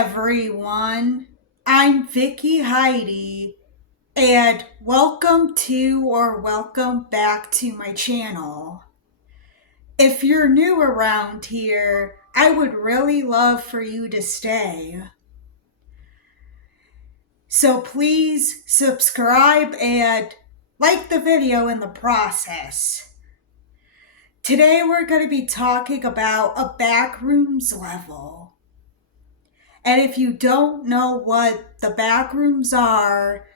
everyone, I'm Vicky Heidi, and welcome back to my channel. If you're new around here, I would really love for you to stay. So please subscribe and like the video in the process. Today we're going to be talking about a backrooms level. And if you don't know what the backrooms are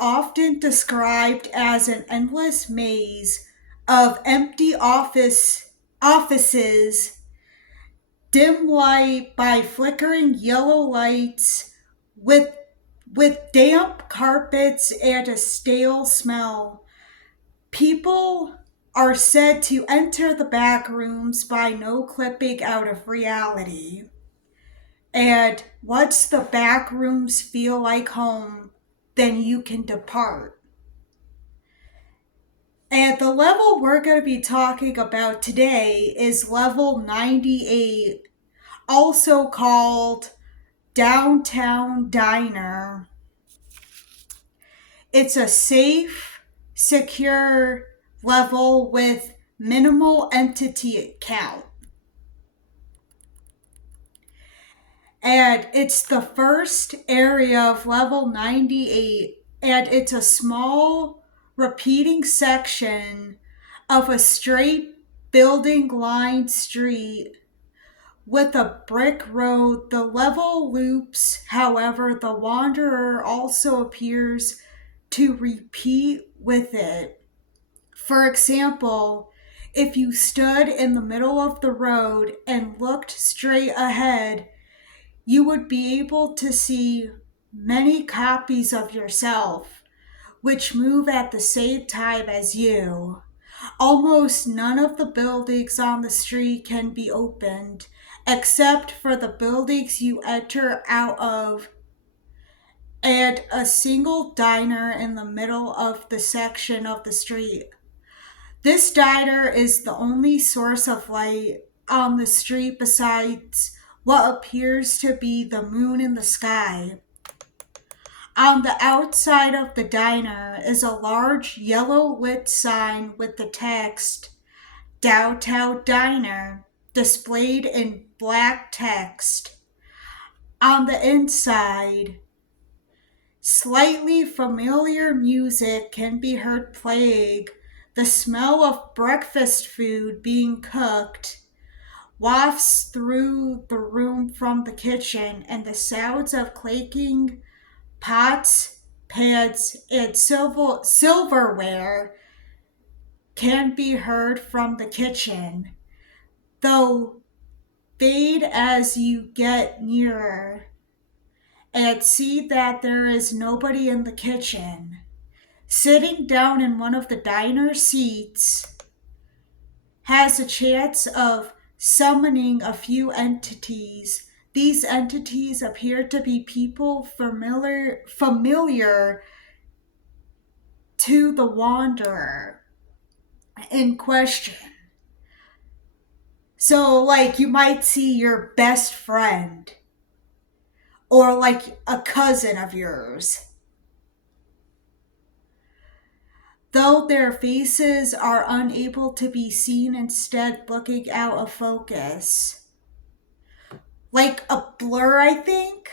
often described as an endless maze of empty offices, dim light by flickering yellow lights, with damp carpets and a stale smell. People are said to enter the backrooms by no clipping out of reality. And once the back rooms feel like home, then you can depart. And the level we're going to be talking about today is level 98, also called Downtown Diner. It's a safe, secure level with minimal entity count. And it's the first area of level 98, and it's a small repeating section of a straight building lined street with a brick road. The level loops, however, the wanderer also appears to repeat with it. For example, if you stood in the middle of the road and looked straight ahead, you would be able to see many copies of yourself, which move at the same time as you. Almost none of the buildings on the street can be opened, except for the buildings you enter out of, and a single diner in the middle of the section of the street. This diner is the only source of light on the street besides what appears to be the moon in the sky. On the outside of the diner is a large yellow lit sign with the text Downtown Diner displayed in black text. On the inside, slightly familiar music can be heard playing. The smell of breakfast food being cooked wafts through the room from the kitchen, and the sounds of clanking pots, pans, and silverware can be heard from the kitchen, though fade as you get nearer and see that there is nobody in the kitchen. Sitting down in one of the diner seats has a chance of summoning a few entities. These entities appear to be people familiar to the wanderer in question. So, like, you might see your best friend or like a cousin of yours. Though their faces are unable to be seen, instead looking out of focus. Like a blur, I think.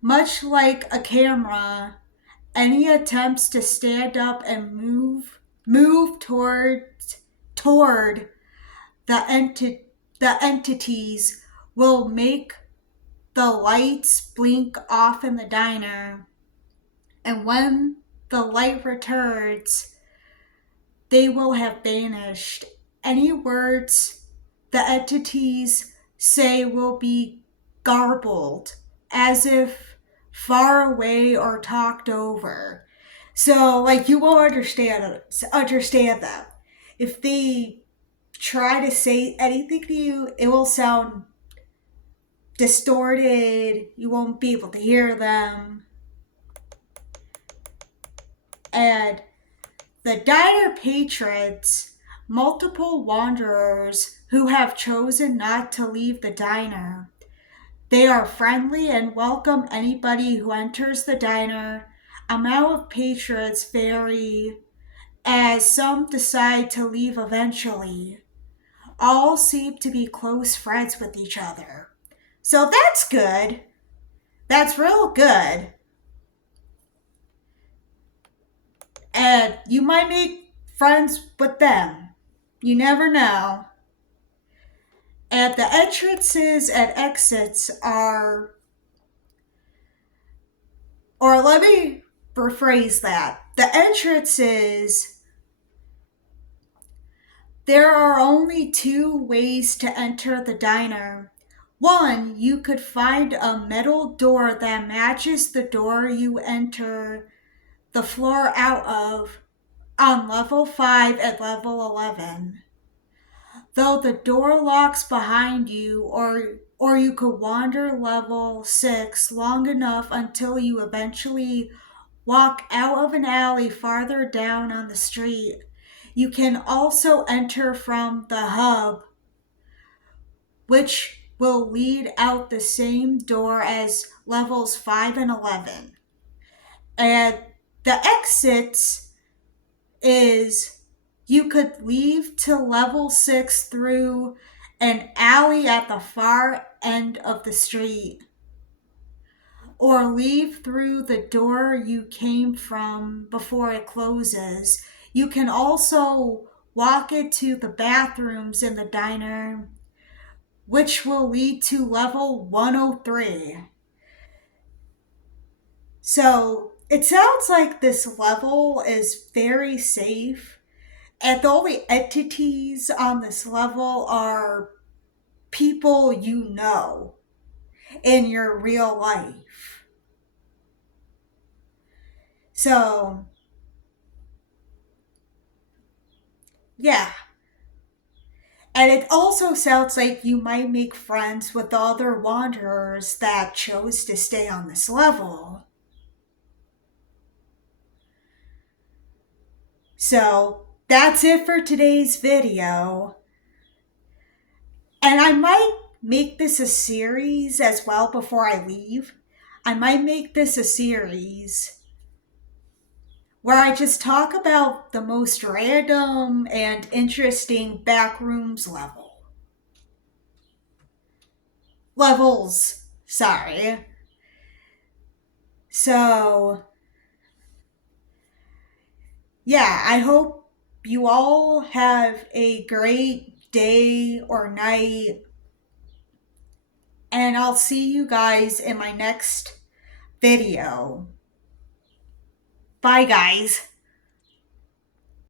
Much like a camera, any attempts to stand up and move toward the entities will make the lights blink off in the diner. And when the light returns, they will have vanished. Any words the entities say will be garbled, as if far away or talked over. So, like, you won't understand them. If they try to say anything to you, it will sound distorted. You won't be able to hear them. And the diner patrons, multiple wanderers who have chosen not to leave the diner. They are friendly and welcome anybody who enters the diner. Amount of patrons vary as some decide to leave eventually. All seem to be close friends with each other. So that's good. That's real good. And you might make friends with them. You never know. And the entrances and exits are, or let me rephrase that. The entrances, there are only two ways to enter the diner. One, you could find a metal door that matches the door you enter the floor out of on level 5 and level 11. Though the door locks behind you, or you could wander level 6 long enough until you eventually walk out of an alley farther down on the street. You can also enter from the hub, which will lead out the same door as levels 5 and 11. And the exits is you could leave to level 6 through an alley at the far end of the street, or leave through the door you came from before it closes. You can also walk into the bathrooms in the diner, which will lead to level 103. So it sounds like this level is very safe, and the only entities on this level are people you know in your real life. So, yeah. And it also sounds like you might make friends with other wanderers that chose to stay on this level. So, that's it for today's video. And I might make this a series as well before I leave. I might make this a series where I just talk about the most random and interesting backrooms levels. Sorry. So, yeah, I hope you all have a great day or night, and I'll see you guys in my next video. Bye, guys.